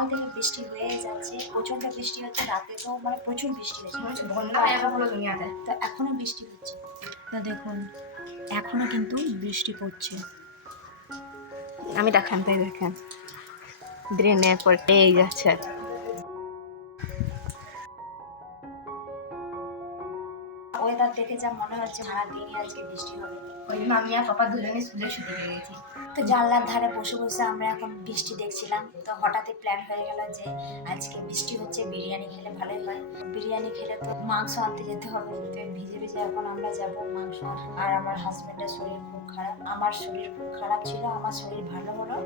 কাল থেকে বৃষ্টি হয়ে যাচ্ছে, প্রচন্ড বৃষ্টি হচ্ছে, রাতে তো মানে প্রচুর বৃষ্টি হচ্ছে, তো এখনো বৃষ্টি হচ্ছে। তো দেখুন এখনো কিন্তু বৃষ্টি পড়ছে। আমি দেখান তাই দেখেন ড্রেনের পড়তেই যাচ্ছে। ওয়েদার দেখে যা মনে হচ্ছে সারাদিনই আজকে বৃষ্টি হবে। ওই জন্য আমি আর পাপা দুজনে শুয়ে শুয়ে গেছি। তো জানলার ধারে বসে বসে আমরা এখন বৃষ্টি দেখছিলাম। তো হঠাৎই প্ল্যান হয়ে গেল যে আজকে বৃষ্টি হচ্ছে, বিরিয়ানি খেলে ভালোই হয়। বিরিয়ানি খেলে তো মাংস আনতে যেতে হবে। তো ভিজে ভিজে এখন আমরা যাব মাংস। আর আমার হাজবেন্ডের শরীর খুব খারাপ, আমার শরীর খুব খারাপ ছিল, আমার শরীর ভালো হলো,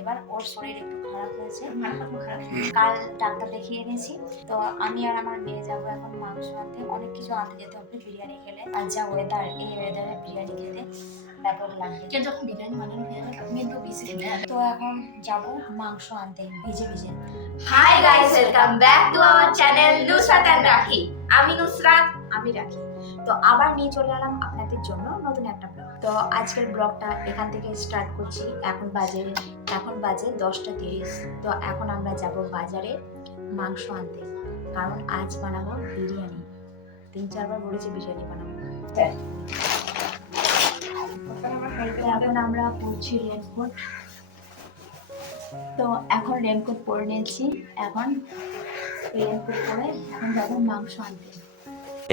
এবার ওর শরীর একটু খারাপ হয়েছে। কাল ডাক্তার দেখিয়ে এনেছি। তো আমি আর আমার মেয়ে যাবো এখন মাংস আনতে, অনেক কিছু আনতে যেতে হবে বিরিয়ানি খেলে। আর যা ওয়েদার, এই ওয়েদারে বিরিয়ানি খেতে ব্যাপক লাগবে। যখন বিরিয়ানি বানানো হয়ে যাবে তখন কিন্তু বিসি খেলে। তো এখন যাব মাংস আনতে ভিজে ভিজে। Hi guys, welcome back to our channel Nusrat and Rakhi. আমি নুসরাত, আমি রাখি। তো আবার নিয়ে চলে এলাম আপনাদের জন্য নতুন একটা ব্লগ। তো আজকের ব্লগটা এখান থেকে স্টার্ট করছি। এখন বাজে 10টা 30। তো এখন আমরা যাব বাজারে মাংস আনতে, কারণ আজ বানাবো বিরিয়ানি। 3-4 বার বলেছি বিরিয়ানি বানাবো। এখন আমরা পড়ছি রেনকোট। তো এখন রেনকোট পরে নিয়েছি, এখন রেনকোট পরে এখন যাবো মাংস আনতে।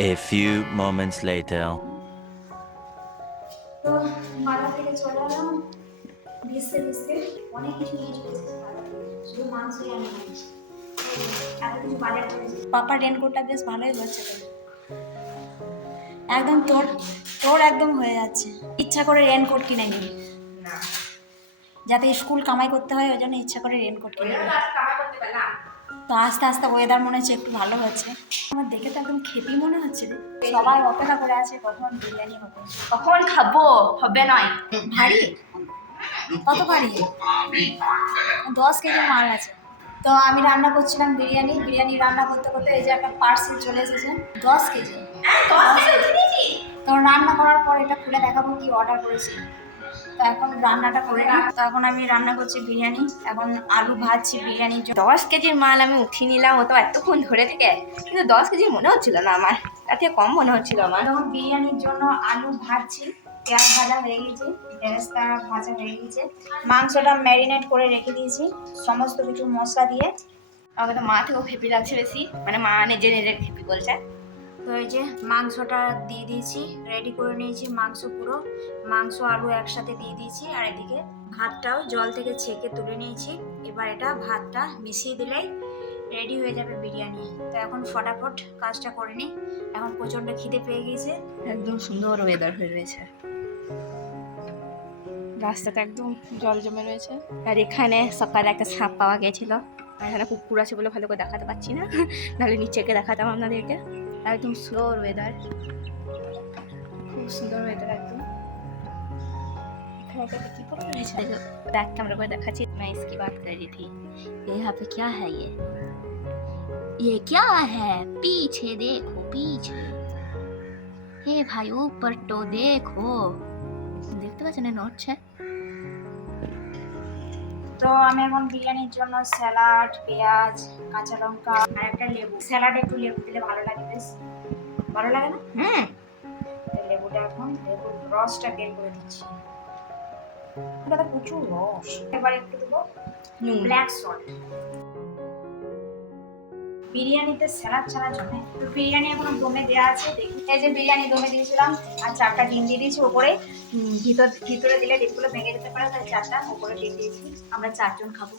A few moments later. তো বাজার থেকে চলে এলাম ভিজতে ভিজতে, অনেক কিছু নিয়ে চলে এসেছি বাজার থেকে, শুধু মাংসই আনা হয়েছে, এত কিছু বাজার করেছি। পাপার রেনকোটটা বেশ ভালোই হচ্ছে, একদম তোর একদম হয়ে যাচ্ছে। ইচ্ছা করে রেনকোট কিনে নিবি না যাতে স্কুল কামাই করতে হয়, ওই জন্য ইচ্ছা করে রেনকোট কিনে নিবি। তো আস্তে আস্তে ওয়েদার মনে হচ্ছে একটু ভালো হচ্ছে। আমার দেখে তো একদম খেতেই মনে হচ্ছে রে। সবাই অপেক্ষা করে আছে কখন বিরিয়ানি হবে। কখন খাবো, হবে নয়। ভারী, কত ভারী? 10 কেজি মাল আছে। তো আমি রান্না করছিলাম বিরিয়ানি রান্না করতে করতে এই যে একটা পার্সেল চলে এসেছে 10 কেজি। তো রান্না করার পর এটা খুলে দেখাবো কি অর্ডার করেছি। তো এখন রান্নাটা করে নিই। তো এখন আমি রান্না করছি বিরিয়ানি, এখন আলু ভাজছি বিরিয়ানির জন্য। 10 কেজির মাল আমি উঠিয়ে নিলাম, ও তো এতক্ষণ ধরে থেকে, কিন্তু 10 কেজি মনে হচ্ছিল না আমার, তার থেকে কম মনে হচ্ছিল আমার। তখন বিরিয়ানির জন্য আলু ভাজছি, পেঁয়াজ ভাজা হয়ে গেছে, বেরেস্তা ভাজা হয়ে গেছে, মাংসটা ম্যারিনেট করে রেখে দিয়েছি সমস্ত কিছু মশলা দিয়ে। আমাকে তো মা থেকেও খেপি লাগছে বেশি, মানে মা নিজে নিজে খেপি বলছে। তো এই যে মাংসটা দিয়ে দিয়েছি, রেডি করে নিয়েছি মাংস পুরো, মাংস আলু একসাথে দিয়ে দিয়েছি। আর এদিকে ভাতটাও জল থেকে ছেঁকে তুলে নিয়েছি। এবার এটা ভাতটা মিশিয়ে দিলেই রেডি হয়ে যাবে বিরিয়ানি। তো এখন ফটাফট কাজটা করে নিই, এখন প্রচণ্ড খিদে পেয়ে গেছে। একদম সুন্দর ওয়েদার হয়ে রয়েছে, রাস্তাটা একদম জল জমে রয়েছে। আর এখানে সকালে একটা সাপ পাওয়া গেছিল, আর এখানে কুকুর আছে বলে ভালো করে দেখাতে পাচ্ছি না, নাহলে নিচেকে দেখাতাম আপনাদেরকে। একদম সুন্দর ওয়েদার, খুব সুন্দর ওয়েদার একদম। बैक कैमरा पर देखा थी, मैं इसकी बात कर रही थी। यहाँ पे क्या है ये क्या है? पीछे देखो, पीछे। हे भाई ऊपर तो देखो, দেখতে পাচ্ছেন না নড়ছে। তো আমি এখন বিরিয়ানির জন্য স্যালাড, পেঁয়াজ, কাঁচা লঙ্কা আর একটা লেবু, স্যালাডে একটু লেবু দিলে ভালো লাগে, বেশ ভালো লাগে না? লেবুটা এখন লেবুর রসটা বের করে দিচ্ছি, এটা প্রচুর রস। এবার একটু দেবো ব্ল্যাক সল্ট। বিরিয়ানিতে স্যালাড ছাড়া জমে। তো বিরিয়ানি এখন দমে দেওয়া আছে, দেখি এই যে বিরিয়ানি দমে দিয়েছিলাম আর 4টা ডিম দিয়ে দিয়েছি ওপরে। ভিতরে দিলে ডিমগুলো ভেঙে যেতে পারে, তাই 4টা ওপরে ডিম দিয়েছি। আমরা 4 জন খাবো।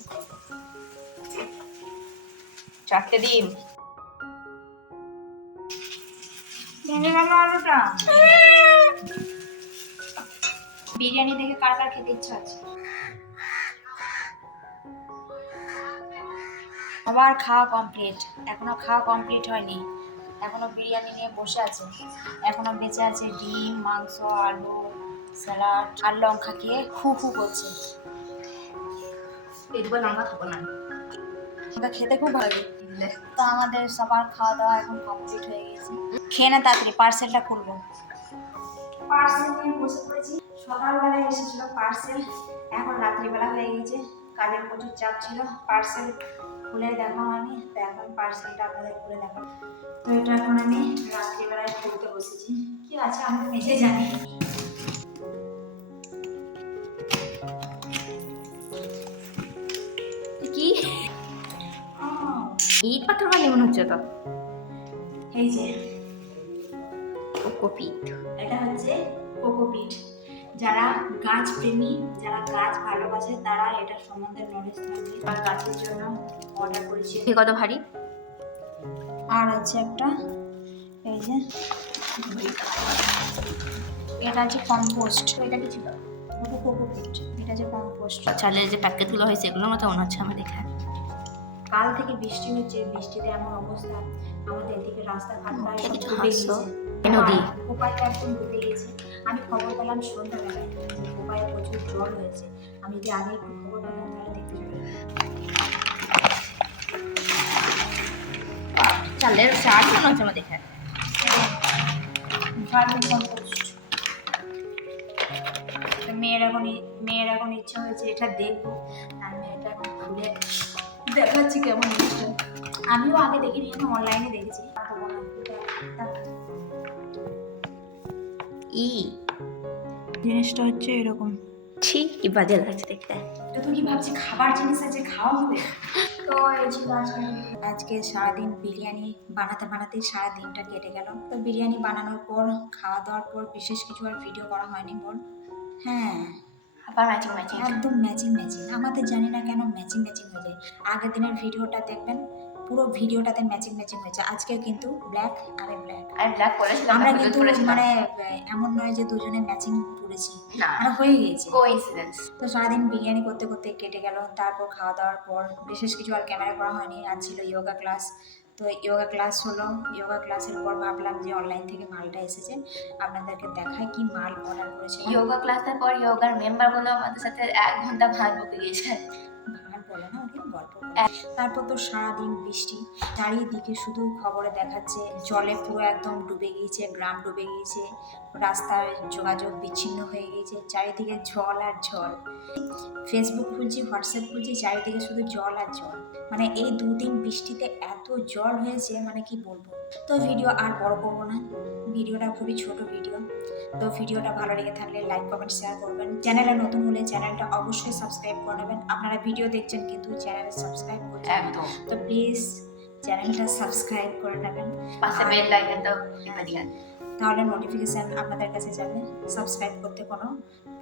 4টে ডিম ভেঙে গেল আলুটা। বিরিয়ানি দেখে কার কার খেতে ইচ্ছা আছে? আবার খাওয়া কমপ্লিট, এখনো খাওয়া কমপ্লিট হয়নি, এখনো বিরিয়ানি নিয়ে বসে আছে, এখনো বেঁচে আছে ডিম, মাংস, আলু, স্যালাড আর লঙ্কা খেয়ে খু করছে। এইটুকু লঙ্কা খাবো না, ওটা খেতে খুব ভালো লাগে। তো আমাদের সবার খাওয়া দাওয়া এখন কমপ্লিট হয়ে গেছে, খেয়ে না তাড়াতাড়ি পার্সেলটা খুলবো। পার্সেল নিয়ে বসে পড়েছি, সকালবেলায় এসেছিল পার্সেল, এখন রাত্রিবেলা হয়ে গেছে, কাজের প্রচুর চাপ ছিল, পার্সেল খুলে দেখাও আমি, তো এখন পার্সেলটা আপনাদের খুলে দেখাও। তো এটা এখন আমি রাত্রিবেলায় খুলতে বসেছি, কি আছে আমি তো নিজে জানি। কি ইট পাথর বালি মনে হচ্ছে তো। এই যে কোকোপিট। এটা হচ্ছে কোকোপিট। যারা গাছ প্রেমী, যারা গাছ ভালোবাসে তারা এটা সম্বন্ধে নলেজ থাকবে। আর গাছের জন্য অর্ডার করেছি। কত ভারী। আর আছে একটা, এই যে এটা হচ্ছে কম্পোস্ট। এটা কি ছিল? কোকোপিট, এটা যে কম্পোস্ট। চালের যে প্যাকেটগুলো হয়েছে এগুলোর মতো মনে হচ্ছে আমার দেখে। কাল থেকে বৃষ্টি হচ্ছে, বৃষ্টিতে এমন অবস্থা আমাদের এদিকে রাস্তাঘাট প্রায় সব কিছু ডুবে হাসছো? গেছে। নদী। কোপাইটা একদম ডুবে গেছে। আমি খবর পেলাম সন্ধ্যাবেলায় যে কোপাইয়ে প্রচুর জল হয়েছে। আমি যদি আগে একটু খবর পেলাম তাহলে দেখতে চলে চালের চাট মনে হচ্ছে আমার দেখে। Vermi compost. মেয়ের এখন ইচ্ছা হয়েছে এটা দেখবো, আমি এটা এখন খুলে দেখাচ্ছি কেমন হচ্ছে। আমিও আগে দেখিনি, আমি অনলাইনে দেখেছি। ই জিনিসটা হচ্ছে এরকম। ছি কি বাজে লাগছে দেখতে। এটা তো কি ভাবছি খাবার জিনিস আছে, খাওয়া হবে। তো এই ছিল আজকে সারাদিন বিরিয়ানি বানাতে বানাতেই সারা দিনটা কেটে গেল। তো বিরিয়ানি বানানোর পর খাওয়া দাওয়ার পর বিশেষ কিছু আর ভিডিও করা হয়নি বল। হ্যাঁ আবার ম্যাচিং ম্যাচিং। একদম ম্যাচিং ম্যাচিং, আমাদের জানি না কেন ম্যাচিং ম্যাচিং হয়ে যায়। আগের দিনের ভিডিওটা দেখবেন, পুরো ভিডিওটাতে ম্যাচিং ম্যাচিং হয়েছে। আজকে কিন্তু ব্ল্যাক, আমি ব্ল্যাক। আমি ব্ল্যাক করেছিলাম, আমরা কিন্তু মানে এমন নয় যে দুজনে ম্যাচিং করেছি, না মানে হয়ে গিয়েছে। কোইন্সিডেন্স। তো সারাদিন বিরিয়ানি করতে করতে কেটে গেল। তারপর খাওয়া দাওয়ার পর বিশেষ কিছু আর ক্যামেরা করা হয়নি। আজ ছিল যোগা ক্লাস, তো যোগা ক্লাস হলো। যোগা ক্লাসের পর ভাবলাম যে অনলাইন থেকে মালটা এসেছে, আপনাদেরকে দেখায় কি মাল অর্ডার করেছে। যোগা ক্লাসের পর যোগার মেম্বারগুলো আমাদের সাথে 1 ঘন্টা ভাত বকে গিয়েছে। ভাত বলে না, ওকে গল্প বলে। তারপর তো সারাদিন বৃষ্টি, চারিদিকে শুধু খবরে দেখাচ্ছে জলে পুরো একদম ডুবে গিয়েছে, গ্রাম ডুবে গিয়েছে, রাস্তার যোগাযোগ বিচ্ছিন্ন হয়ে গিয়েছে, চারিদিকে জল আর জল। ফেসবুক খুলছি, হোয়াটসঅ্যাপ খুলছি, চারিদিকে শুধু জল আর জল। মানে এই 2 দিন বৃষ্টিতে এত জল হয়েছে, মানে কি বলবো। তো ভিডিও আর বড় করবো না, ভিডিওটা খুবই ছোট ভিডিও। তো ভিডিওটা ভালো লেগে থাকলে লাইক কমেন্ট শেয়ার করবেন। চ্যানেলে নতুন হলে চ্যানেলটা অবশ্যই সাবস্ক্রাইব করে নেবেন। আপনারা ভিডিও দেখছেন কিন্তু চ্যানেলে সাবস্ক্রাইব করছেন না, একদম। তো প্লিজ চ্যানেলটা সাবস্ক্রাইব করে নেবেন। পাশে বেল আইকনটা টিপে দিন। তাহলে নোটিফিকেশান আপনাদের কাছে যাবে। সাবস্ক্রাইব করতে কোনো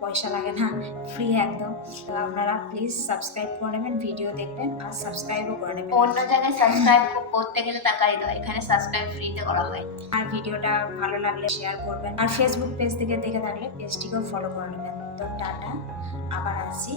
পয়সা লাগে না, ফ্রি একদম। তো আপনারা প্লিজ সাবস্ক্রাইব করে নেবেন, ভিডিও দেখবেন আর সাবস্ক্রাইবও করে নেবেন। অন্য জায়গায় সাবস্ক্রাইব করতে গেলে টাকা দিতে হয়, এখানে সাবস্ক্রাইব ফ্রিতে করা হয়। আর ভিডিওটা ভালো লাগলে শেয়ার করবেন। আর ফেসবুক পেজ থেকে দেখে থাকলে পেজটিকেও ফলো করে নেবেন। তো টাটা, আবার আসছি।